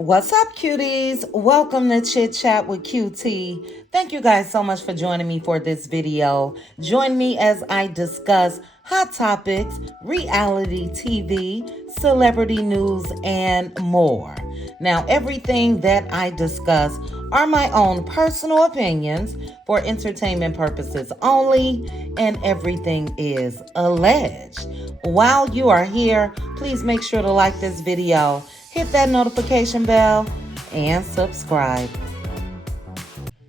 What's up, cuties? Welcome to Chit Chat with QT. Thank you guys so much for joining me for this video. Join me as I discuss hot topics, reality TV, celebrity news, and more. Now, everything that I discuss are my own personal opinions for entertainment purposes only, and everything is alleged. While you are here, please make sure to like this video, hit that notification bell, and subscribe.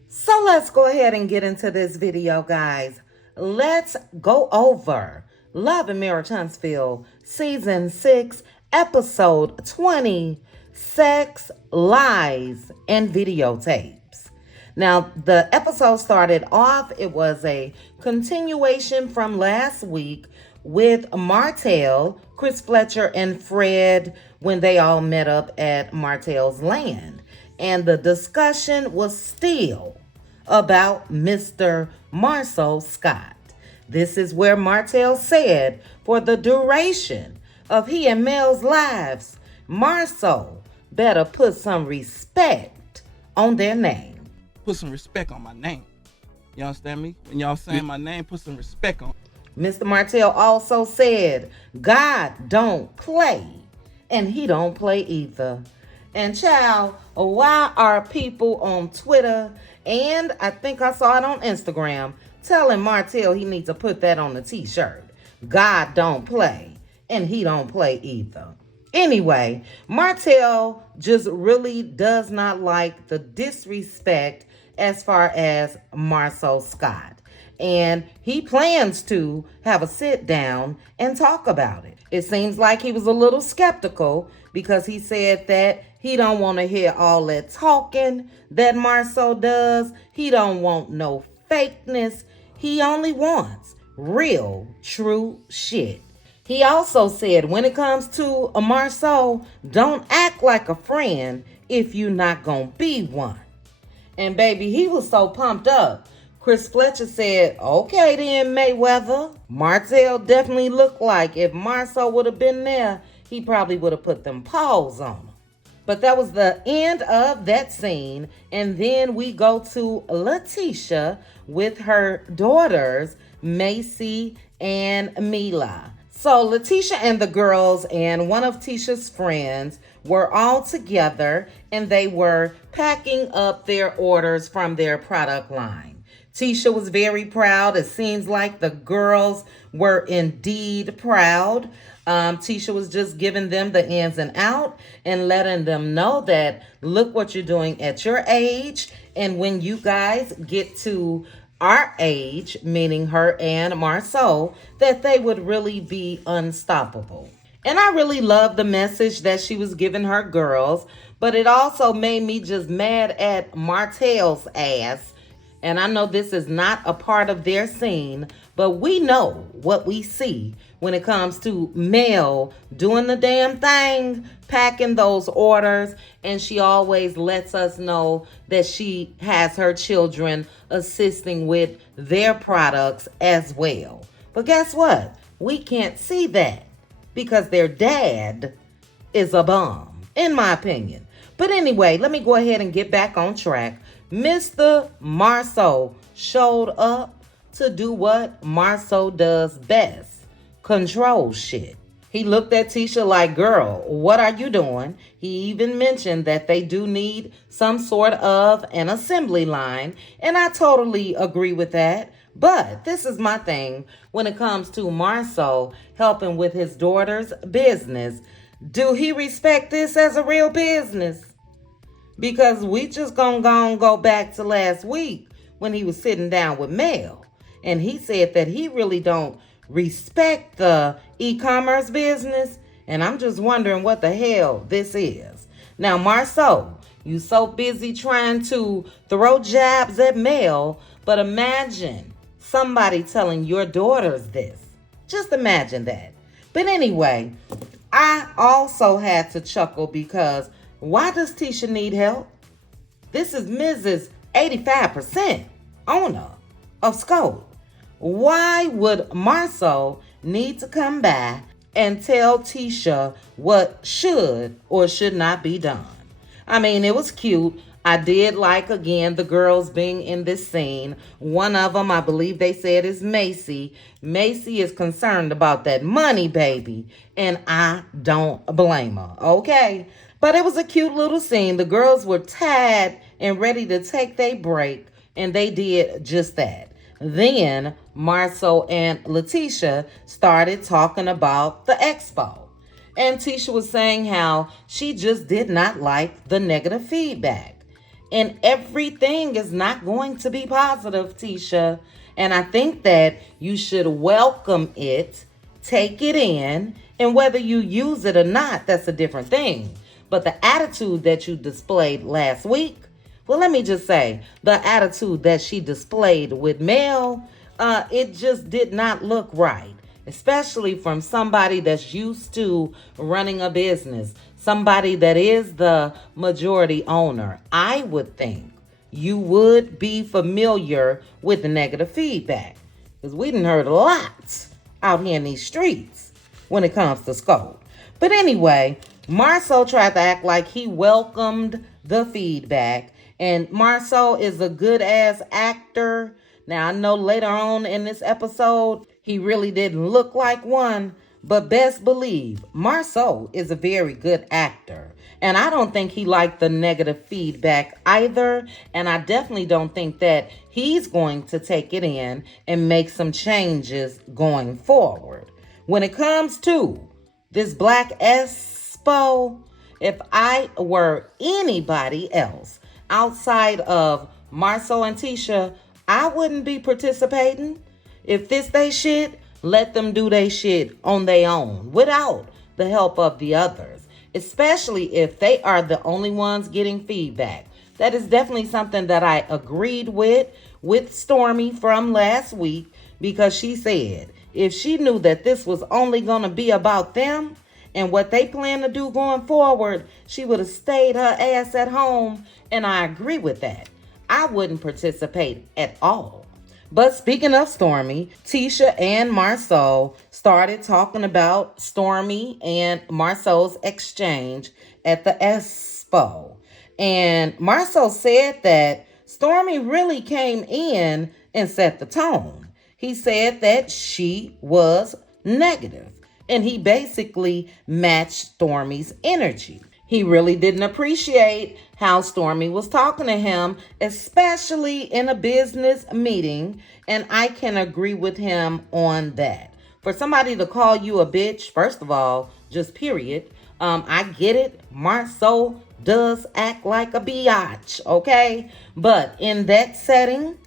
So let's go ahead and get into this video, guys. Let's go over Love and Marriage Huntsville, Season 6, Episode 20, Sex, Lies, and Videotapes. Now, the episode started off, it was a continuation from last week with Martell, Chris Fletcher, and Fred when they all met up at Martell's land. And the discussion was still about Mr. Marsau Scott. This is where Martell said, for the duration of he and Mel's lives, Marsau better put some respect on their name. Put some respect on my name. You understand me? When y'all saying my name, put some respect on. Mr. Martell also said, God don't play, and he don't play either. And child, why are people on Twitter, and I think I saw it on Instagram, telling Martell he needs to put that on the t-shirt? God don't play, and he don't play either. Anyway, Martell just really does not like the disrespect as far as Marsau Scott. And he plans to have a sit down and talk about it. It seems like he was a little skeptical because he said that he don't want to hear all that talking that Marsau does. He don't want no fakeness. He only wants real, true shit. He also said when it comes to a Marsau, don't act like a friend if you not gonna be one. And baby, he was so pumped up. Chris Fletcher said, okay then, Mayweather. Martell definitely looked like if Marsau would have been there, he probably would have put them paws on him. But that was the end of that scene. And then we go to Letitia with her daughters, Macy and Mila. So Letitia and the girls and one of Tisha's friends were all together and they were packing up their orders from their product line. Tisha was very proud. It seems like the girls were indeed proud. Tisha was just giving them the ins and out and letting them know that look what you're doing at your age. And when you guys get to our age, meaning her and Marsau, that they would really be unstoppable. And I really love the message that she was giving her girls, but it also made me just mad at Martell's ass. And I know this is not a part of their scene, but we know what we see when it comes to Mel doing the damn thing, packing those orders, and she always lets us know that she has her children assisting with their products as well. But guess what? We can't see that because their dad is a bum, in my opinion. But anyway, let me go ahead and get back on track. Mr. Marsau showed up to do what Marsau does best, control shit. He looked at Tisha like, girl, what are you doing? He even mentioned that they do need some sort of an assembly line, and I totally agree with that. But this is my thing when it comes to Marsau helping with his daughter's business. Do he respect this as a real business? Because we just gonna go back to last week when he was sitting down with Mel. And he said that he really don't respect the e-commerce business. And I'm just wondering what the hell this is. Now, Marsau, you so busy trying to throw jabs at Mel, but imagine somebody telling your daughters this. Just imagine that. But anyway, I also had to chuckle because why does Tisha need help? This is Mrs. 85% owner of Scope. Why would Marsau need to come by and tell Tisha what should or should not be done? I mean, it was cute. I did like, again, the girls being in this scene. One of them, I believe they said, is Macy. Macy is concerned about that money, baby. And I don't blame her, okay? But it was a cute little scene. The girls were tired and ready to take their break, and they did just that. Then Marsau and Letitia started talking about the Expo. And Tisha was saying how she just did not like the negative feedback. And everything is not going to be positive, Tisha. And I think that you should welcome it, take it in, and whether you use it or not, that's a different thing. But the attitude that you displayed last week, well, let me just say, the attitude that she displayed with Mel, it just did not look right. Especially from somebody that's used to running a business, somebody that is the majority owner. I would think you would be familiar with the negative feedback, because we done heard a lot out here in these streets when it comes to scope. But anyway, Marsau tried to act like he welcomed the feedback, and Marsau is a good-ass actor. Now, I know later on in this episode, he really didn't look like one, but best believe Marsau is a very good actor. And I don't think he liked the negative feedback either. And I definitely don't think that he's going to take it in and make some changes going forward. When it comes to this Black Expo, if I were anybody else outside of Marsau and Tisha, I wouldn't be participating. If this they shit, let them do they shit on their own without the help of the others, especially if they are the only ones getting feedback. That is definitely something that I agreed with Stormy from last week, because she said if she knew that this was only going to be about them and what they plan to do going forward, she would have stayed her ass at home, and I agree with that. I wouldn't participate at all. But speaking of Stormy, Tisha and Marsau started talking about Stormy and Marsau's exchange at the Expo. And Marsau said that Stormy really came in and set the tone. He said that she was negative, and he basically matched Stormy's energy. He really didn't appreciate how Stormy was talking to him, especially in a business meeting, and I can agree with him on that. For somebody to call you a bitch, first of all, just period, I get it. Marsau does act like a biatch, okay? But in that setting,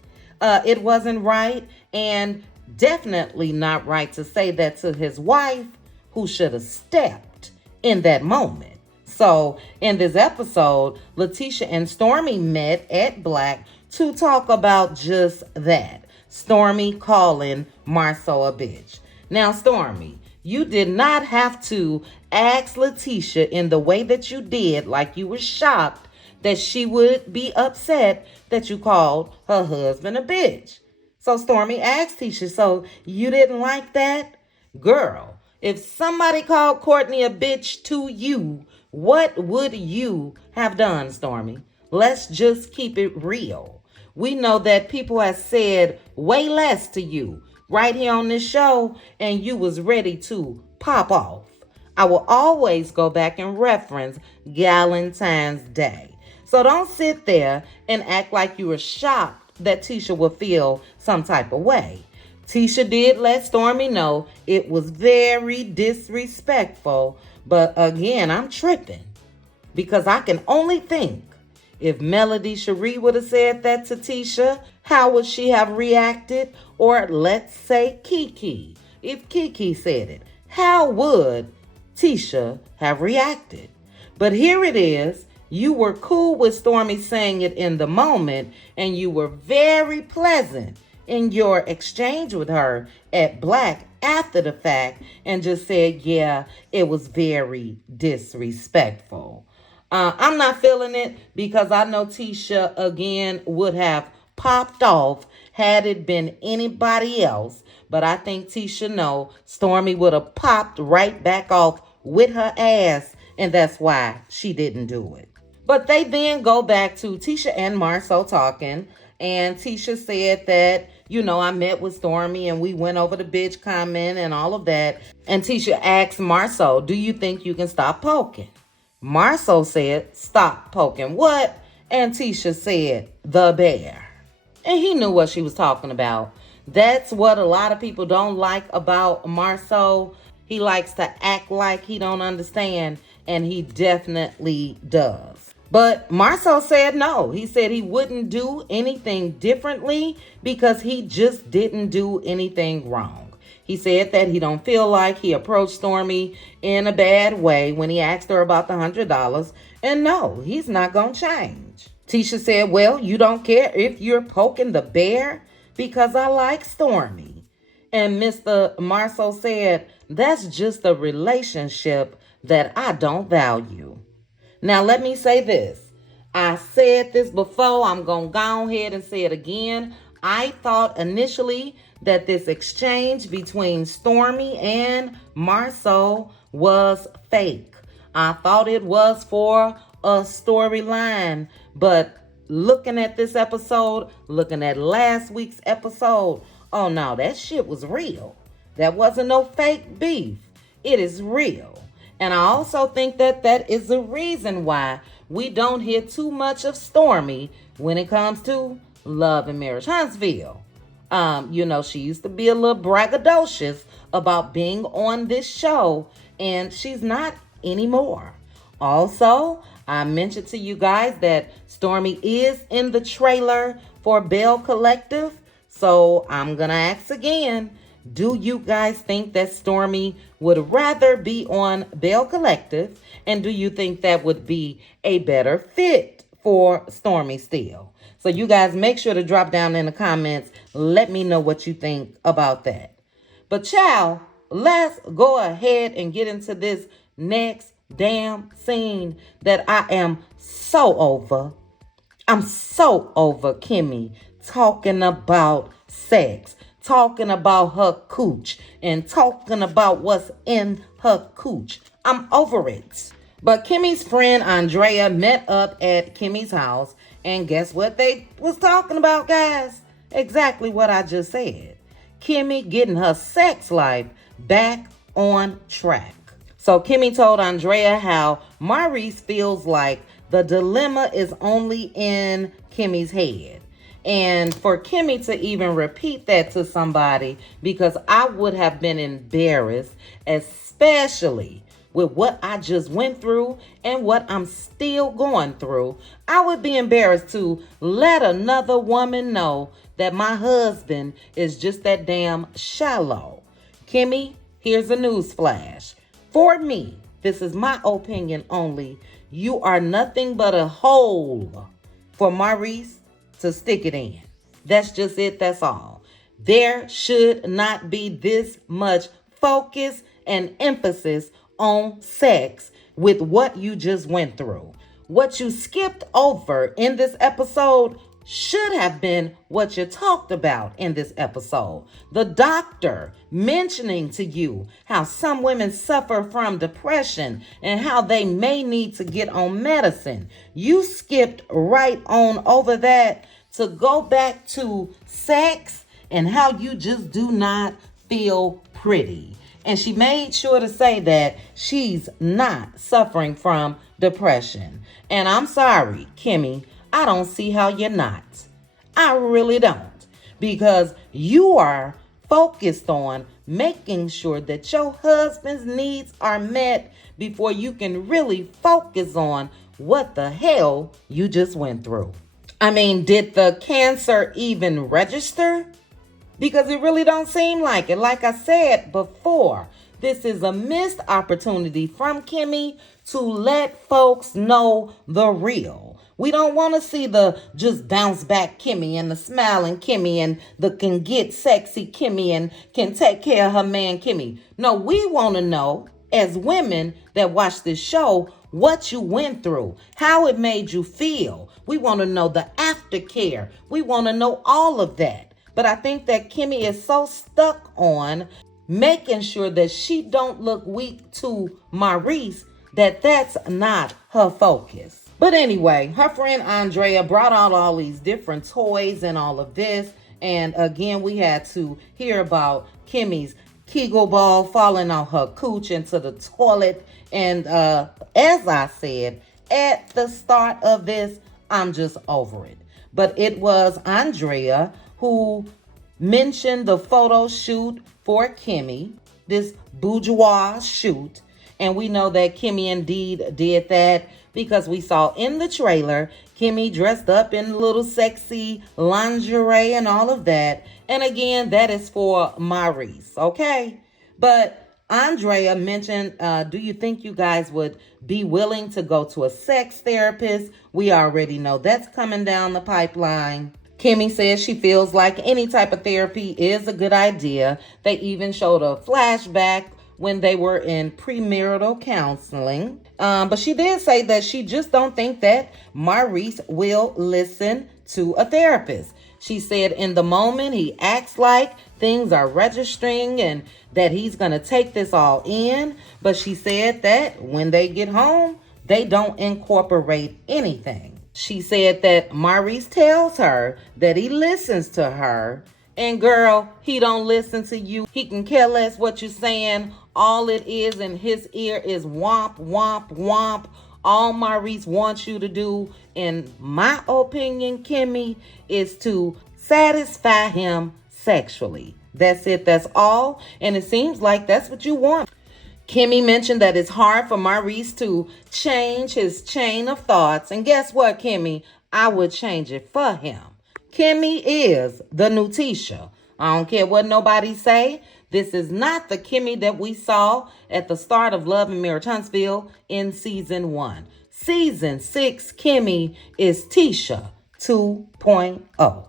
it wasn't right, and definitely not right to say that to his wife, who should have stepped in that moment. So in this episode, Letitia and Stormy met at Black to talk about just that. Stormy calling Marsau a bitch. Now, Stormy, you did not have to ask Letitia in the way that you did, like you were shocked that she would be upset that you called her husband a bitch. So Stormy asked Tisha, so you didn't like that? Girl, if somebody called Courtney a bitch to you, what would you have done, Stormy? Let's just keep it real. We know that people have said way less to you right here on this show, and you was ready to pop off. I will always go back and reference Galentine's Day. So don't sit there and act like you were shocked that Tisha would feel some type of way. Tisha did let Stormy know it was very disrespectful. But again, I'm tripping, because I can only think if Melody Cherie would have said that to Tisha, how would she have reacted? Or let's say Kiki. If Kiki said it, how would Tisha have reacted? But here it is. You were cool with Stormy saying it in the moment, and you were very pleasant in your exchange with her at Black after the fact, and just said, yeah, it was very disrespectful. I'm not feeling it, because I know Tisha, again, would have popped off had it been anybody else. But I think Tisha know Stormy would have popped right back off with her ass, and that's why she didn't do it. But they then go back to Tisha and Marsau talking. And Tisha said that, I met with Stormy and we went over the bitch comment and all of that. And Tisha asked Marsau, do you think you can stop poking? Marsau said, stop poking what? And Tisha said, the bear. And he knew what she was talking about. That's what a lot of people don't like about Marsau. He likes to act like he don't understand, and he definitely does. But Marsau said no. He said he wouldn't do anything differently because he just didn't do anything wrong. He said that he don't feel like he approached Stormy in a bad way when he asked her about the $100. And no, he's not going to change. Tisha said, well, you don't care if you're poking the bear because I like Stormy. And Mr. Marsau said, that's just a relationship that I don't value. Now, let me say this. I said this before. I'm going to go ahead and say it again. I thought initially that this exchange between Stormy and Marsau was fake. I thought it was for a storyline. But looking at this episode, looking at last week's episode, oh no, that shit was real. That wasn't no fake beef. It is real. And I also think that that is the reason why we don't hear too much of Stormy when it comes to Love and Marriage Huntsville. She used to be a little braggadocious about being on this show, and she's not anymore. Also, I mentioned to you guys that Stormy is in the trailer for Bell Collective. So I'm going to ask again, do you guys think that Stormy would rather be on Bell Collective? And do you think that would be a better fit for Stormy still? So you guys make sure to drop down in the comments. Let me know what you think about that. But child, let's go ahead and get into this next damn scene that I am so over. I'm so over Kimmy talking about sex, talking about her cooch, and talking about what's in her cooch. I'm over it. But Kimmy's friend Andrea met up at Kimmy's house, and guess what they was talking about, guys? Exactly what I just said. Kimmy getting her sex life back on track. So Kimmy told Andrea how Maurice feels like the dilemma is only in Kimmy's head. And for Kimmy to even repeat that to somebody, because I would have been embarrassed, especially with what I just went through and what I'm still going through. I would be embarrassed to let another woman know that my husband is just that damn shallow. Kimmy, here's a news flash. For me, this is my opinion only. You are nothing but a hole for Maurice to stick it in. That's just it. That's all. There should not be this much focus and emphasis on sex with what you just went through. What you skipped over in this episode should have been what you talked about in this episode. The doctor mentioning to you how some women suffer from depression and how they may need to get on medicine. You skipped right on over that to go back to sex and how you just do not feel pretty. And she made sure to say that she's not suffering from depression. And I'm sorry, Kimmy, I don't see how you're not. I really don't. Because you are focused on making sure that your husband's needs are met before you can really focus on what the hell you just went through. I mean, did the cancer even register? Because it really don't seem like it. Like I said before, this is a missed opportunity from Kimmy to let folks know the real. We don't want to see the just bounce back Kimmy and the smiling Kimmy and the can get sexy Kimmy and can take care of her man Kimmy. No, we want to know as women that watch this show what you went through, how it made you feel. We want to know the aftercare. We want to know all of that. But I think that Kimmy is so stuck on making sure that she don't look weak to Maurice that that's not her focus. But anyway, her friend Andrea brought out all these different toys and all of this. And again, we had to hear about Kimmy's Kegel ball falling on her cooch into the toilet. And as I said at the start of this, I'm just over it. But it was Andrea who mentioned the photo shoot for Kimmy, this boudoir shoot. And we know that Kimmy indeed did that because we saw in the trailer Kimmy dressed up in little sexy lingerie and all of that. And again, that is for Maurice, okay? But Andrea mentioned, do you think you guys would be willing to go to a sex therapist? We already know that's coming down the pipeline. Kimmy says she feels like any type of therapy is a good idea. They even showed a flashback when they were in premarital counseling. But she did say that she just don't think that Maurice will listen to a therapist. She said in the moment he acts like things are registering and that he's going to take this all in. But she said that when they get home, they don't incorporate anything. She said that Maurice tells her that he listens to her. And girl, he don't listen to you. He can care less what you're saying. All it is in his ear is womp, womp, womp. All Maurice wants you to do, in my opinion, Kimmy, is to satisfy him sexually. That's it. That's all. And it seems like that's what you want. Kimmy mentioned that it's hard for Maurice to change his chain of thoughts. And guess what, Kimmy? I would change it for him. Kimmy is the new Tisha. I don't care what nobody say. This is not the Kimmy that we saw at the start of Love and Marriage Huntsville in season 1. Season 6 Kimmy is Tisha 2.0.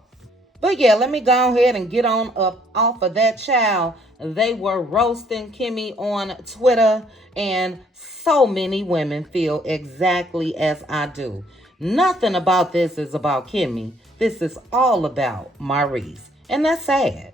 But yeah, let me go ahead and get on up off of that child. They were roasting Kimmy on Twitter, and so many women feel exactly as I do. Nothing about this is about Kimmy. This is all about Maurice, and that's sad.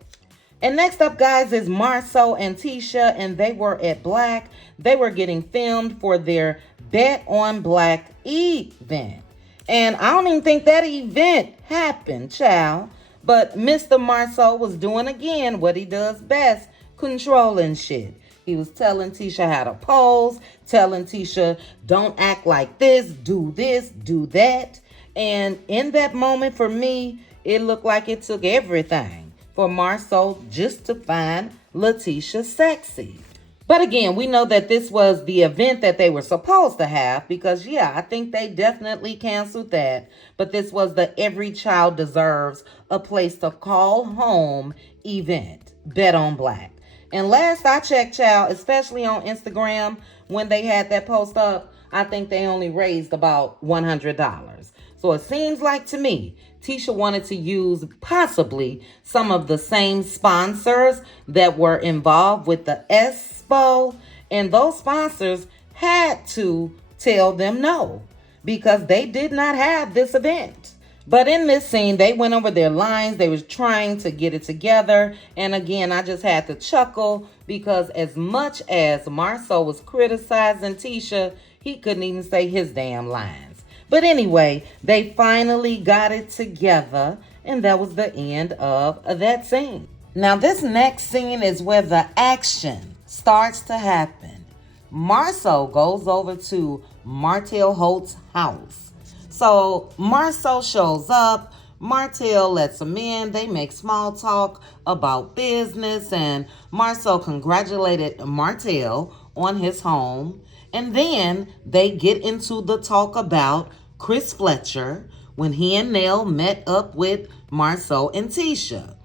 And next up, guys, is Marsau and Tisha, and they were at Black. They were getting filmed for their Bet on Black event. And I don't even think that event happened, child. But Mr. Marsau was doing again what he does best, controlling shit. He was telling Tisha how to pose, telling Tisha, don't act like this, do that. And in that moment, for me, it looked like it took everything for Marsau just to find Letitia sexy. But again, we know that this was the event that they were supposed to have because, yeah, I think they definitely canceled that. But this was the Every Child Deserves a Place to Call Home event, Bet on Black. And last I checked, child, especially on Instagram, when they had that post up, I think they only raised about $100. So it seems like to me, Tisha wanted to use possibly some of the same sponsors that were involved with the Expo. And those sponsors had to tell them no because they did not have this event. But in this scene, they went over their lines. They was trying to get it together. And again, I just had to chuckle because as much as Marsau was criticizing Tisha, he couldn't even say his damn lines. But anyway, they finally got it together, and that was the end of that scene. Now, this next scene is where the action starts to happen. Marsau goes over to Martell Holt's house. So Marsau shows up. Martell lets him in. They make small talk about business, and Marsau congratulated Martell on his home. And then they get into the talk about Chris Fletcher when he and Nell met up with Marsau and Tisha.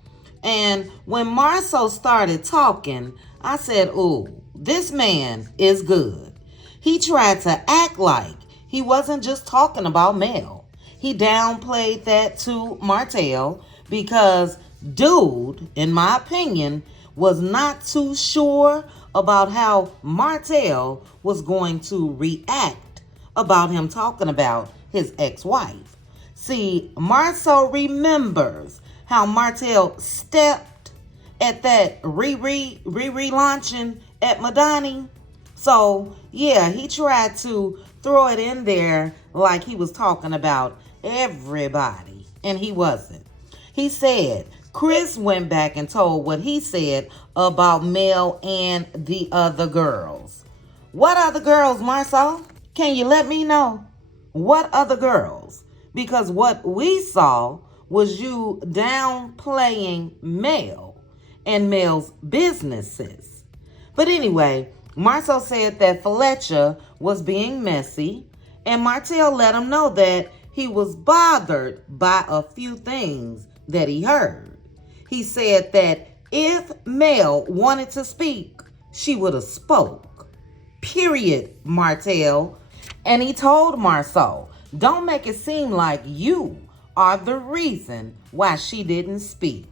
And when Marsau started talking, I said, ooh, this man is good. He tried to act like he wasn't just talking about Mel. He downplayed that to Martell because dude, in my opinion, was not too sure about how Martell was going to react about him talking about his ex-wife. See, Marsau remembers how Martell stepped at that Riri launching at Madani. So, yeah, he tried to throw it in there like he was talking about everybody, and he wasn't. He said Chris went back and told what he said about Mel and the other girls. What other girls, Marsau? Can you let me know? What other girls? Because what we saw was you downplaying Mel and Mel's businesses. But anyway, Marsau said that Fletcher was being messy, and Martell let him know that he was bothered by a few things that he heard. He said that if Mel wanted to speak, she would have spoke. Period, Martell. And he told Marsau, don't make it seem like you are the reason why she didn't speak.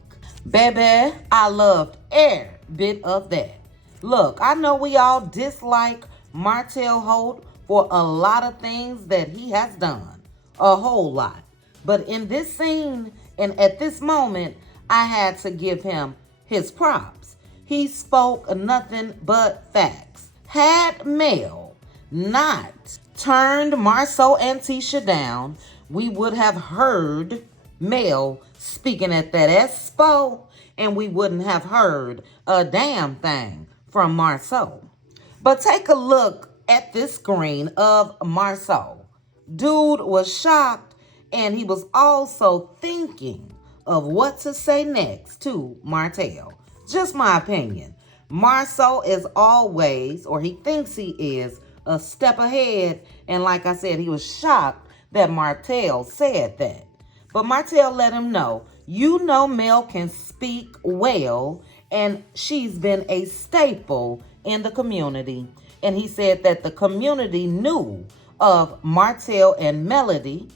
Baby, I loved every bit of that. Look, I know we all dislike Martell Holt for a lot of things that he has done. A whole lot. But in this scene and at this moment, I had to give him his props. He spoke nothing but facts. Had Mel not turned Marsau and Tisha down, we would have heard Mel speaking at that Expo, and we wouldn't have heard a damn thing from Marsau. But take a look at this screen of Marsau. Dude was shocked, and he was also thinking of what to say next to Martell. Just my opinion. Marsau is always, or he thinks he is, a step ahead, and like I said, he was shocked that Martell said that. But Martell let him know, you know Mel can speak well, and she's been a staple in the community. And he said that the community knew of Martell and Melody,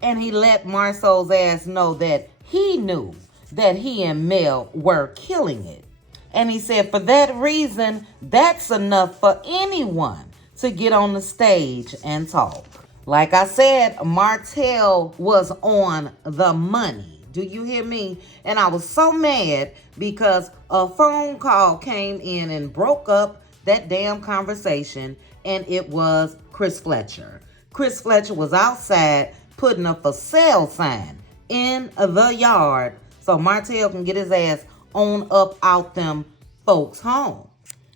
and he let Marsau's ass know that he knew that he and Mel were killing it. And he said for that reason, that's enough for anyone to get on the stage and talk. Like I said, Martell was on the money. Do you hear me? And I was so mad because a phone call came in and broke up that damn conversation, and it was Chris Fletcher. Chris Fletcher was outside putting a for sale sign in the yard so Martell can get his ass on up out them folks' home.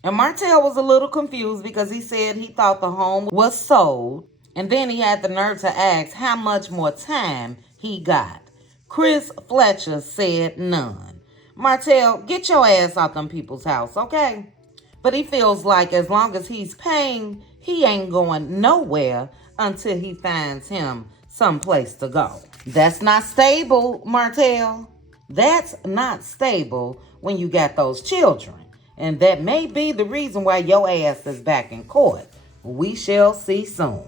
And Martell was a little confused because he said he thought the home was sold, and then he had the nerve to ask how much more time he got. Chris Fletcher said none. Martell, get your ass out them people's house, okay? But he feels like as long as he's paying, he ain't going nowhere until he finds him someplace to go. That's not stable, Martell. That's not stable when you got those children. And that may be the reason why your ass is back in court. We shall see soon.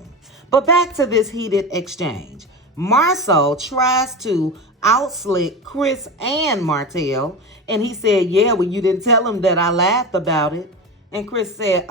But back to this heated exchange. Marsau tries to outslick Chris and Martell, and he said, yeah, well, you didn't tell him that I laughed about it. And Chris said,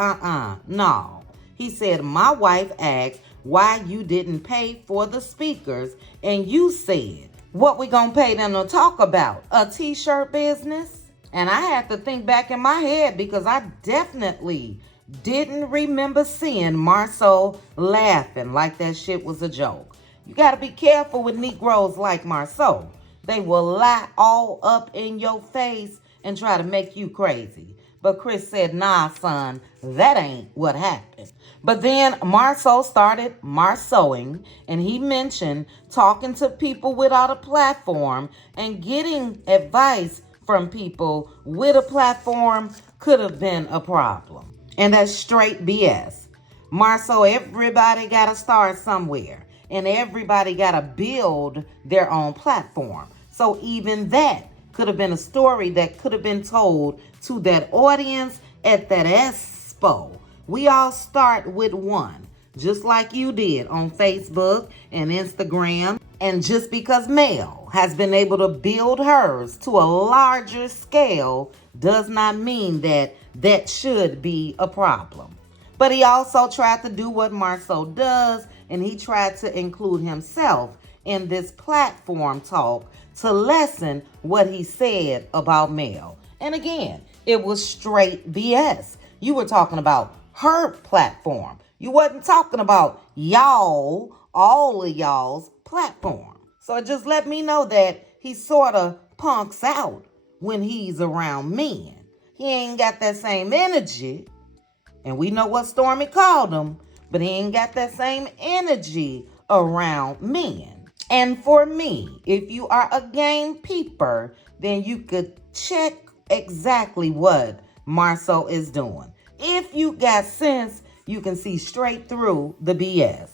no. He said, my wife asked why you didn't pay for the speakers, and you said, what we gonna pay them to talk about? A t-shirt business? And I had to think back in my head because I definitely didn't remember seeing Marsau laughing like that shit was a joke. You got to be careful with Negroes like Marsau. They will lie all up in your face and try to make you crazy. But Chris said, nah, son, that ain't what happened. But then Marsau started Marsauing, and he mentioned talking to people without a platform and getting advice from people with a platform could have been a problem. And that's straight BS. Marsau, everybody got to start somewhere. And everybody got to build their own platform. So even that could have been a story that could have been told to that audience at that Expo. We all start with one, just like you did on Facebook and Instagram. And just because Mel has been able to build hers to a larger scale does not mean that that should be a problem. But he also tried to do what Marsau does, and he tried to include himself in this platform talk to lessen what he said about Mel. And again, it was straight BS. You were talking about her platform. You wasn't talking about y'all, all of y'all's platform. So it just let me know that he sort of punks out when he's around men. He ain't got that same energy. And we know what Stormy called him, but he ain't got that same energy around men. And for me, if you are a game peeper, then you could check exactly what Marsau is doing. If you got sense, you can see straight through the BS.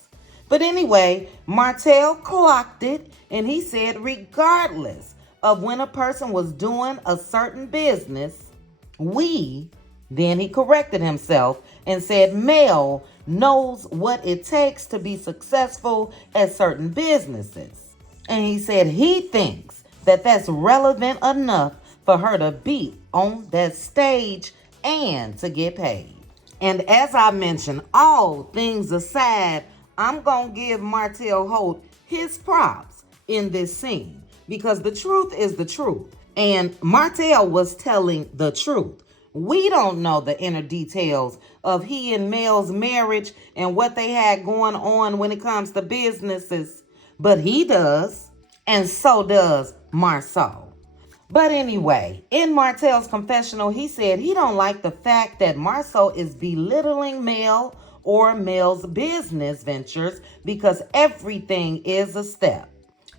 But anyway, Martell clocked it, and he said regardless of when a person was doing a certain business, then he corrected himself and said Mel knows what it takes to be successful at certain businesses. And he said he thinks that that's relevant enough for her to be on that stage and to get paid. And as I mentioned, all things aside, I'm going to give Martell Holt his props in this scene because the truth is the truth. And Martell was telling the truth. We don't know the inner details of he and Mel's marriage and what they had going on when it comes to businesses, but he does, and so does Marsau. But anyway, in Martell's confessional, he said he don't like the fact that Marsau is belittling Mel or Mel's business ventures because everything is a step.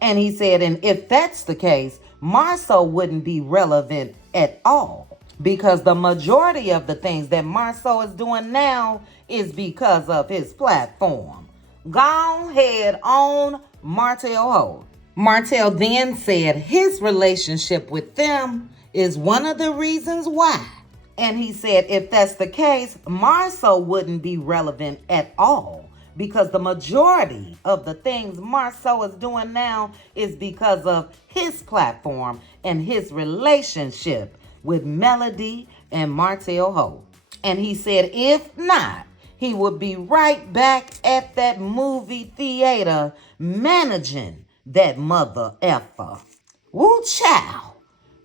And he said, and if that's the case, Marsau wouldn't be relevant at all because the majority of the things that Marsau is doing now is because of his platform. Go ahead on Martell Holt. Martell then said his relationship with them is one of the reasons why. And he said if that's the case, Marsau wouldn't be relevant at all because the majority of the things Marsau is doing now is because of his platform and his relationship with Melody and Martell Holt. And he said if not, he would be right back at that movie theater managing that mother effer. Woo child.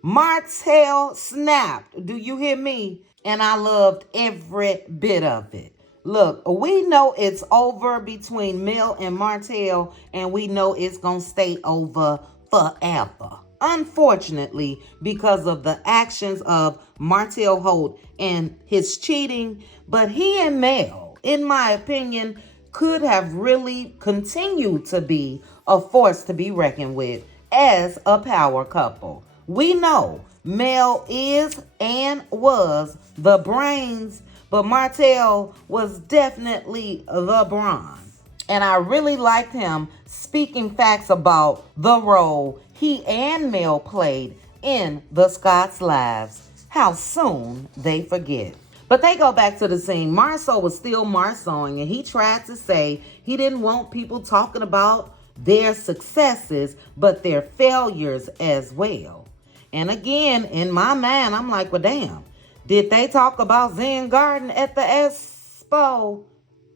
Martell snapped. Do you hear me? And I loved every bit of it. Look, we know it's over between Mel and Martell, and we know it's going to stay over forever. Unfortunately, because of the actions of Martell Holt and his cheating, but he and Mel, in my opinion, could have really continued to be a force to be reckoned with as a power couple. We know Mel is and was the brains, but Martell was definitely the brawn. And I really liked him speaking facts about the role he and Mel played in the Scots' lives. How soon they forget. But they go back to the scene. Marsau was still Marsauing, and he tried to say he didn't want people talking about their successes, but their failures as well. And again, in my mind, I'm like, well, damn, did they talk about Zen Garden at the Expo?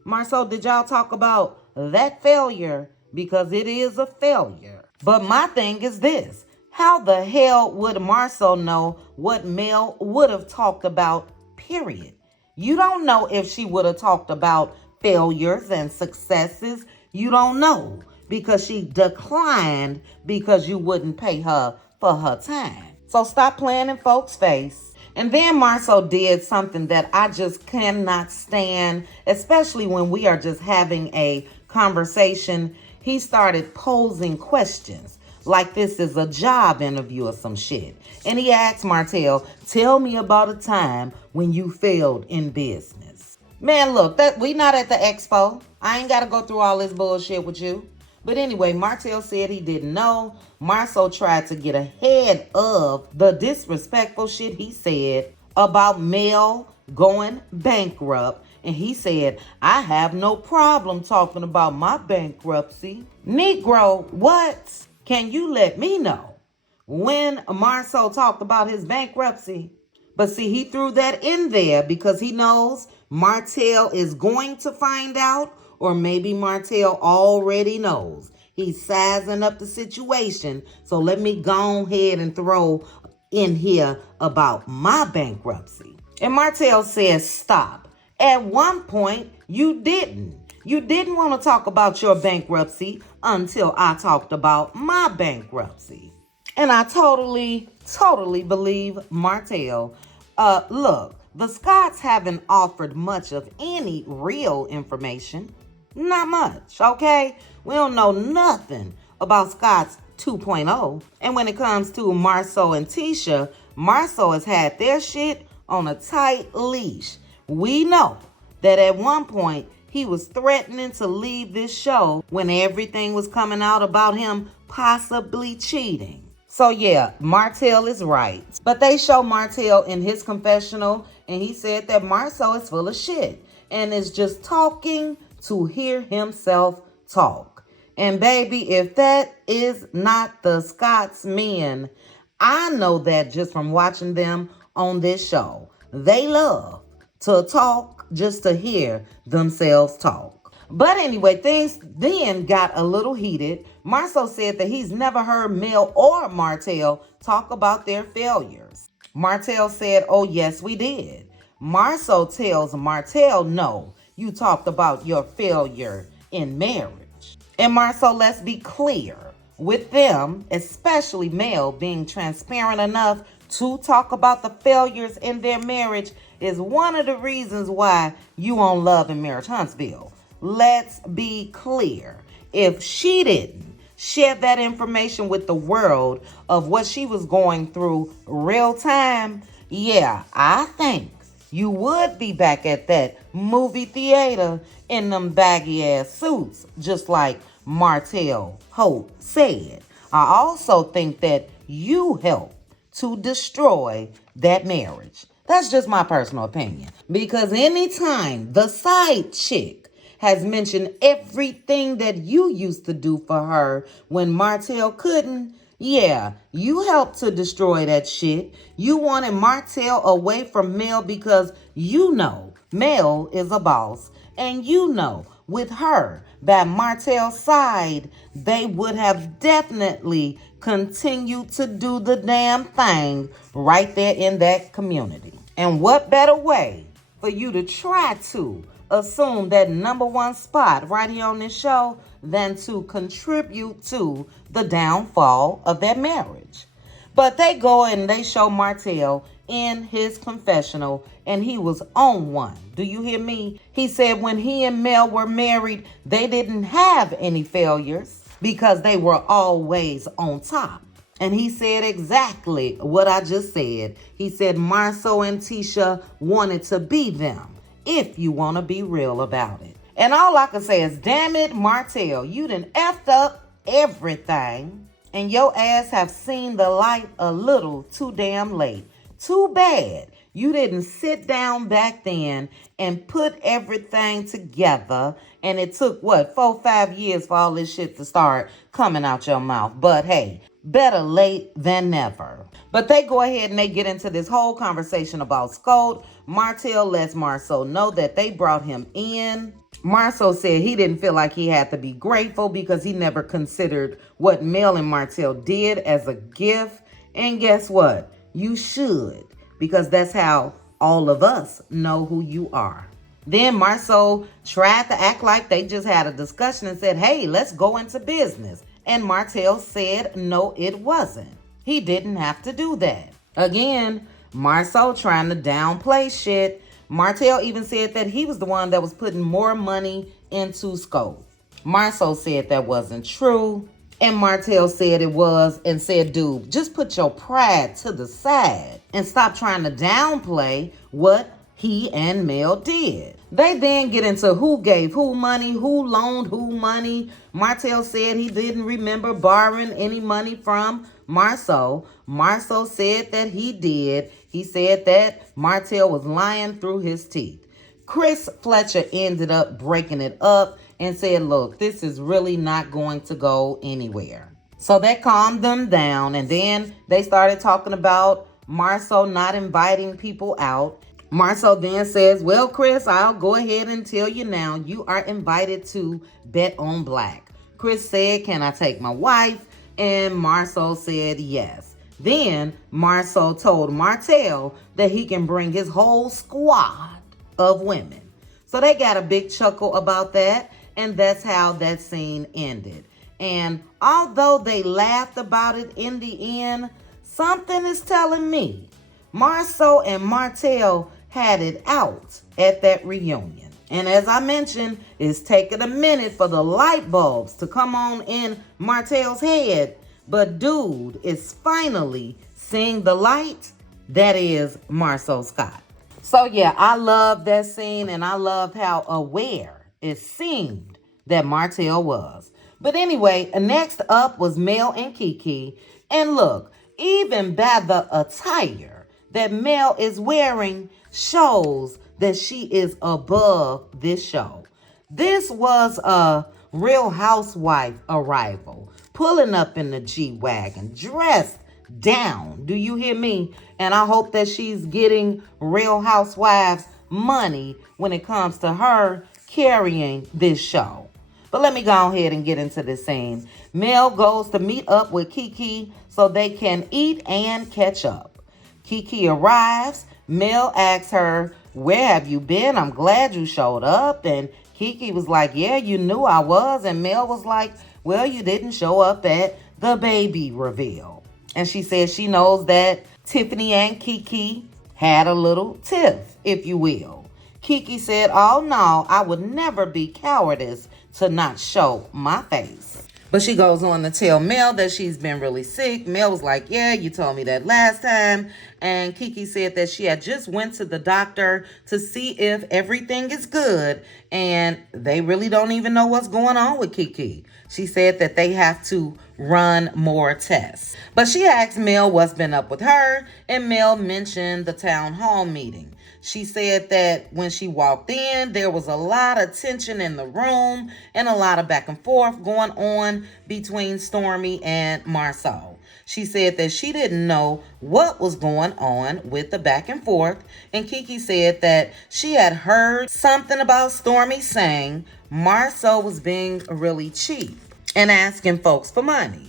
Marsau, did y'all talk about that failure? Because it is a failure. But my thing is this. How the hell would Marsau know what Mel would have talked about, period? You don't know if she would have talked about failures and successes. You don't know because she declined because you wouldn't pay her for her time. So stop playing in folks' face. And then Marsau did something that I just cannot stand, especially when we are just having a conversation. He started posing questions like this is a job interview or some shit. And he asked Martell, tell me about a time when you failed in business. Man, look, that we not at the Expo. I ain't got to go through all this bullshit with you. But anyway, Martell said he didn't know. Marsau tried to get ahead of the disrespectful shit he said about Mel going bankrupt. And he said, I have no problem talking about my bankruptcy. Negro, what? Can you let me know when Marsau talked about his bankruptcy? But see, he threw that in there because he knows Martell is going to find out, or maybe Martell already knows. He's sizing up the situation. So let me go ahead and throw in here about my bankruptcy. And Martell says, stop. At one point, you didn't. You didn't want to talk about your bankruptcy until I talked about my bankruptcy. And I totally believe Martell. Look, the Scotts haven't offered much of any real information. Not much, okay? We don't know nothing about Scotts 2.0. And when it comes to Marsau and Tisha, Marsau has had their shit on a tight leash. We know that at one point he was threatening to leave this show when everything was coming out about him possibly cheating. So yeah, Martell is right. But they show Martell in his confessional and he said that Marsau is full of shit and is just talking to hear himself talk. And baby, if that is not the Scotts men, I know that just from watching them on this show. They love to talk just to hear themselves talk. But anyway, things then got a little heated. Marsau said that he's never heard Mel or Martell talk about their failures. Martell said, oh yes, we did. Marsau tells Martell, no, you talked about your failure in marriage. And Marsau, let's be clear, with them, especially Mel, being transparent enough to talk about the failures in their marriage is one of the reasons why you on Love and Marriage Huntsville. Let's be clear. If she didn't share that information with the world of what she was going through real time, yeah, I think you would be back at that movie theater in them baggy ass suits, just like Martell Hope said. I also think that you helped to destroy that marriage. That's just my personal opinion. Because anytime the side chick has mentioned everything that you used to do for her when Martell couldn't, yeah, you helped to destroy that shit. You wanted Martell away from Mel because you know Mel is a boss. And you know with her by Martell's side, they would have definitely continued to do the damn thing right there in that community. And what better way for you to try to assume that number one spot right here on this show than to contribute to the downfall of that marriage? But they go and they show Martell in his confessional, and he was on one. Do you hear me? He said when he and Mel were married, they didn't have any failures because they were always on top. And he said exactly what I just said. He said Marsau and Tisha wanted to be them, if you want to be real about it. And all I can say is, damn it, Martell, you done effed up everything, and your ass have seen the light a little too damn late. Too bad you didn't sit down back then and put everything together. And it took, 4-5 years for all this shit to start coming out your mouth. But hey, better late than never. But they go ahead and they get into this whole conversation about Scott. Martell lets Marsau know that they brought him in. Marsau said he didn't feel like he had to be grateful because he never considered what Mel and Martell did as a gift. And guess what? You should, because that's how all of us know who you are. Then Marsau tried to act like they just had a discussion and said, hey, let's go into business. And Martell said, no, it wasn't. He didn't have to do that. Again, Marsau trying to downplay shit. Martell even said that he was the one that was putting more money into Scott. Marsau said that wasn't true. And Martell said it was and said, dude, just put your pride to the side and stop trying to downplay what he and Mel did. They then get into who gave who money, who loaned who money. Martell said he didn't remember borrowing any money from Marsau. Marsau said that he did. He said that Martell was lying through his teeth. Chris Fletcher ended up breaking it up and said, look, this is really not going to go anywhere. So that calmed them down. And then they started talking about Marsau not inviting people out. Marsau then says, well, Chris, I'll go ahead and tell you now, you are invited to Bet on Black. Chris said, can I take my wife? And Marsau said yes. Then Marsau told Martell that he can bring his whole squad of women. So they got a big chuckle about that, and that's how that scene ended. And although they laughed about it in the end, something is telling me Marsau and Martell had it out at that reunion. And as I mentioned, it's taking a minute for the light bulbs to come on in Martell's head. But dude is finally seeing the light. That is Marsau Scott. So yeah, I love that scene, and I loved how aware it seemed that Martell was. But anyway, next up was Mel and Kiki. And look, even by the attire that Mel is wearing shows that she is above this show. This was a Real Housewife arrival, pulling up in the G-Wagon, dressed down. Do you hear me? And I hope that she's getting Real Housewives money when it comes to her carrying this show. But let me go ahead and get into this scene. Mel goes to meet up with Kiki so they can eat and catch up. Kiki arrives. Mel asks her, "Where have you been? I'm glad you showed up." And Kiki was like, "Yeah, you knew I was." And Mel was like, "Well, you didn't show up at the baby reveal." And she said she knows that Tiffany and Kiki had a little tiff, if you will. Kiki said, "Oh no, I would never be cowardice to not show my face." But she goes on to tell Mel that she's been really sick. Mel was like, "Yeah, you told me that last time." And Kiki said that she had just went to the doctor to see if everything is good. And they really don't even know what's going on with Kiki. She said that they have to run more tests. But she asked Mel what's been up with her. And Mel mentioned the town hall meeting. She said that when she walked in, there was a lot of tension in the room and a lot of back and forth going on between Stormy and Marsau. She said that she didn't know what was going on with the back and forth. And Kiki said that she had heard something about Stormy saying Marsau was being really cheap and asking folks for money.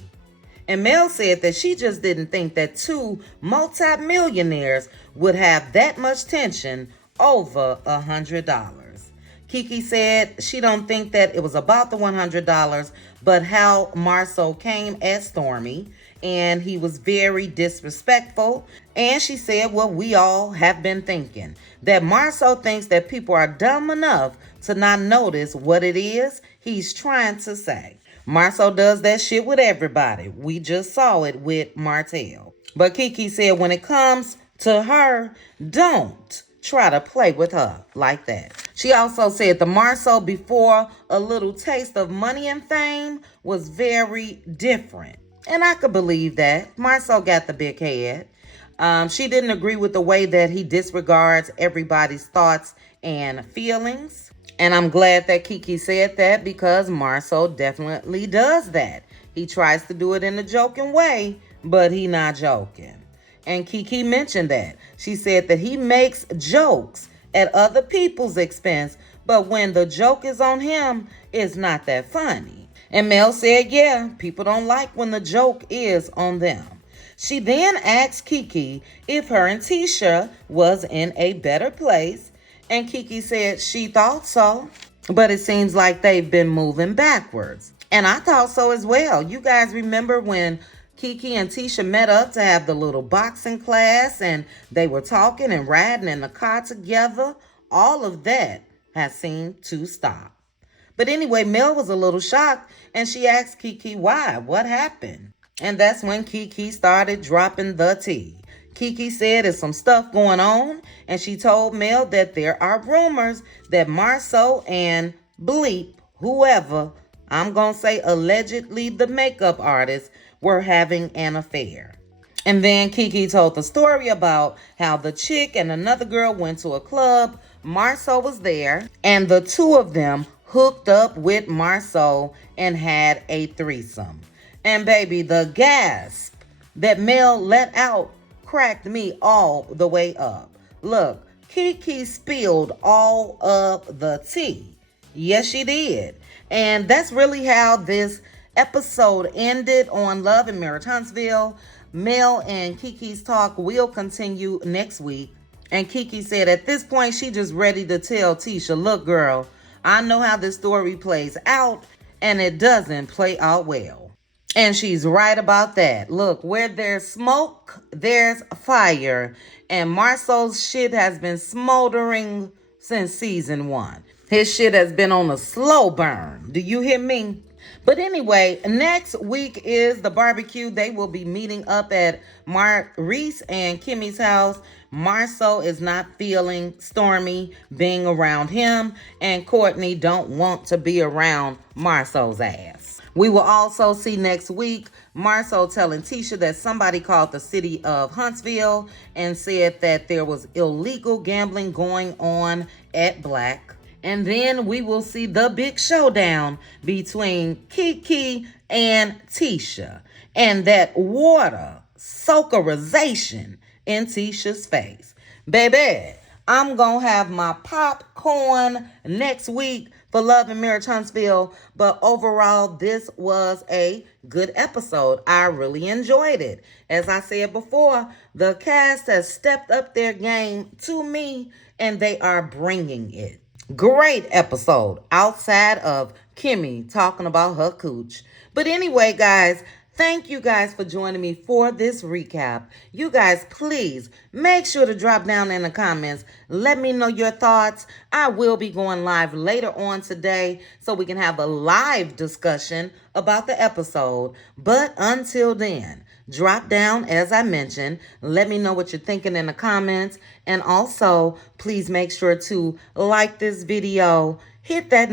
And Mel said that she just didn't think that two multimillionaires would have that much tension over $100. Kiki said she don't think that it was about the $100, but how Marsau came at Stormy, and he was very disrespectful. And she said what we all have been thinking, that Marsau thinks that people are dumb enough to not notice what it is he's trying to say. Marsau does that shit with everybody. We just saw it with Martell. But Kiki said when it comes to her, don't try to play with her like that. She also said the Marsau before a little taste of money and fame was very different. And I could believe that. Marsau got the big head. She didn't agree with the way that he disregards everybody's thoughts and feelings. And I'm glad that Kiki said that, because Marsau definitely does that. He tries to do it in a joking way, but he not joking. And Kiki mentioned that. She said that he makes jokes at other people's expense, but when the joke is on him, it's not that funny. And Mel said, yeah, people don't like when the joke is on them. She then asked Kiki if her and Tisha was in a better place. And Kiki said she thought so, but it seems like they've been moving backwards. And I thought so as well. You guys remember when Kiki and Tisha met up to have the little boxing class, and they were talking and riding in the car together? All of that has seemed to stop. But anyway, Mel was a little shocked, and she asked Kiki why, what happened? And that's when Kiki started dropping the tea. Kiki said there's some stuff going on, and she told Mel that there are rumors that Marsau and Bleep, whoever, I'm going to say allegedly the makeup artist, were having an affair. And then Kiki told the story about how the chick and another girl went to a club. Marsau was there, and the two of them hooked up with Marsau and had a threesome. And baby, the gasp that Mel let out cracked me all the way up. Look, Kiki spilled all of the tea. Yes, she did. And that's really how this episode ended on Love and Marriage Huntsville. Mel and Kiki's talk will continue next week. And Kiki said at this point, she just ready to tell Tisha, look, girl, I know how this story plays out, and it doesn't play out well. And she's right about that. Look, where there's smoke, there's fire. And Marsau's shit has been smoldering since season 1. His shit has been on a slow burn. Do you hear me? But anyway, next week is the barbecue. They will be meeting up at Reese and Kimmy's house. Marsau is not feeling Stormy being around him, and Courtney don't want to be around Marsau's ass. We will also see next week Marsau telling Tisha that somebody called the city of Huntsville and said that there was illegal gambling going on at Black. And then we will see the big showdown between Kiki and Tisha, and that water soakerization in Tisha's face. Baby, I'm going to have my popcorn next week for Love and Marriage Huntsville. But overall, this was a good episode. I really enjoyed it. As I said before, the cast has stepped up their game to me, and they are bringing it. Great episode outside of Kimmy talking about her cooch. But anyway, guys, thank you guys for joining me for this recap. You guys, please make sure to drop down in the comments. Let me know your thoughts. I will be going live later on today so we can have a live discussion about the episode. But until then, drop down, as I mentioned. Let me know what you're thinking in the comments. And also, please make sure to like this video. Hit that